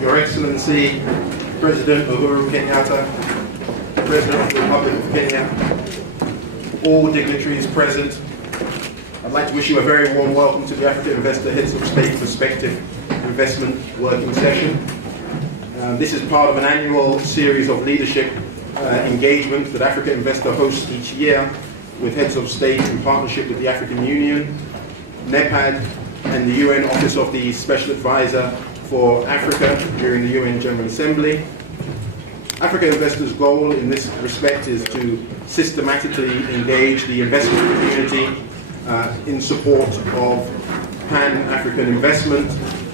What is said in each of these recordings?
Your Excellency, President Uhuru Kenyatta, President of the Republic of Kenya, all dignitaries present, I'd like to wish you a very warm welcome to the Africa Investor Heads of State Perspective Investment Working Session. This is part of an annual series of leadership engagements that Africa Investor hosts each year with heads of state in partnership with the African Union, NEPAD, and the UN Office of the Special Advisor for Africa during the UN General Assembly. Africa Investors' goal in this respect is to systematically engage the investment community in support of pan-African investment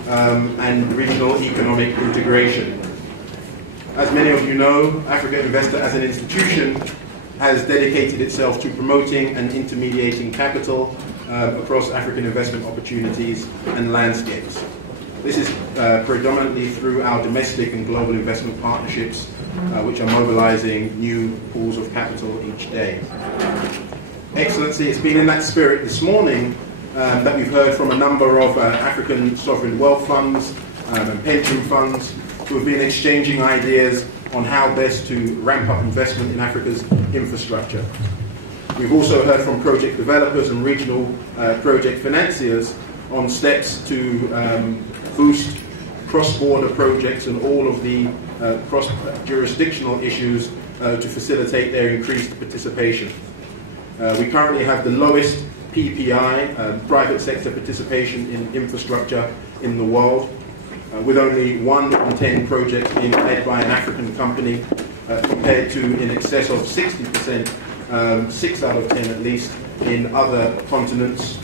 and regional economic integration. As many of you know, Africa Investor as an institution has dedicated itself to promoting and intermediating capital across African investment opportunities and landscapes. This is predominantly through our domestic and global investment partnerships, which are mobilizing new pools of capital each day. Excellency, it's been in that spirit this morning that we've heard from a number of African sovereign wealth funds and pension funds who have been exchanging ideas on how best to ramp up investment in Africa's infrastructure. We've also heard from project developers and regional project financiers on steps to boost cross-border projects and all of the cross-jurisdictional issues to facilitate their increased participation. We currently have the lowest PPI, private sector participation in infrastructure in the world, with only 1 in 10 projects being led by an African company, compared to in excess of 60%, 6 out of 10 at least, in other continents.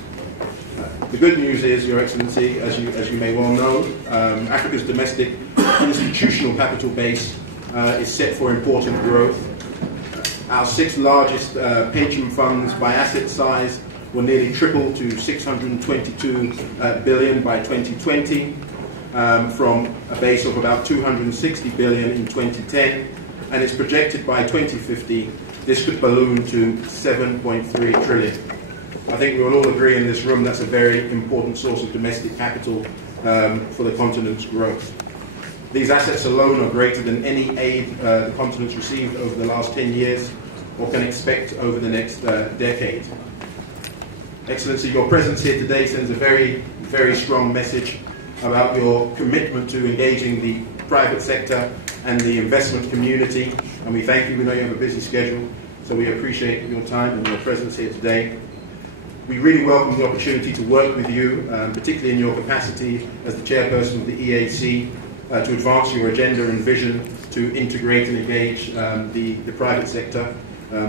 The good news is, Your Excellency, as you may well know, Africa's domestic institutional capital base is set for important growth. Our 6 largest pension funds by asset size will nearly triple to 622 billion by 2020, from a base of about 260 billion in 2010, and it's projected by 2050 this could balloon to 7.3 trillion. I think we will all agree in this room that's a very important source of domestic capital for the continent's growth. These assets alone are greater than any aid the continent's received over the last 10 years or can expect over the next decade. Excellency, your presence here today sends a very, very strong message about your commitment to engaging the private sector and the investment community, and we thank you. We know you have a busy schedule, so we appreciate your time and your presence here today. We really welcome the opportunity to work with you, particularly in your capacity as the chairperson of the EAC, to advance your agenda and vision to integrate and engage the private sector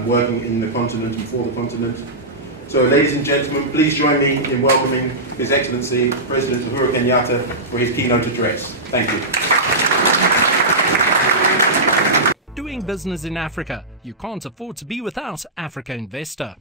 working in the continent and for the continent. So, ladies and gentlemen, please join me in welcoming His Excellency President Uhuru Kenyatta for his keynote address. Thank you. Doing business in Africa, you can't afford to be without Africa Investor.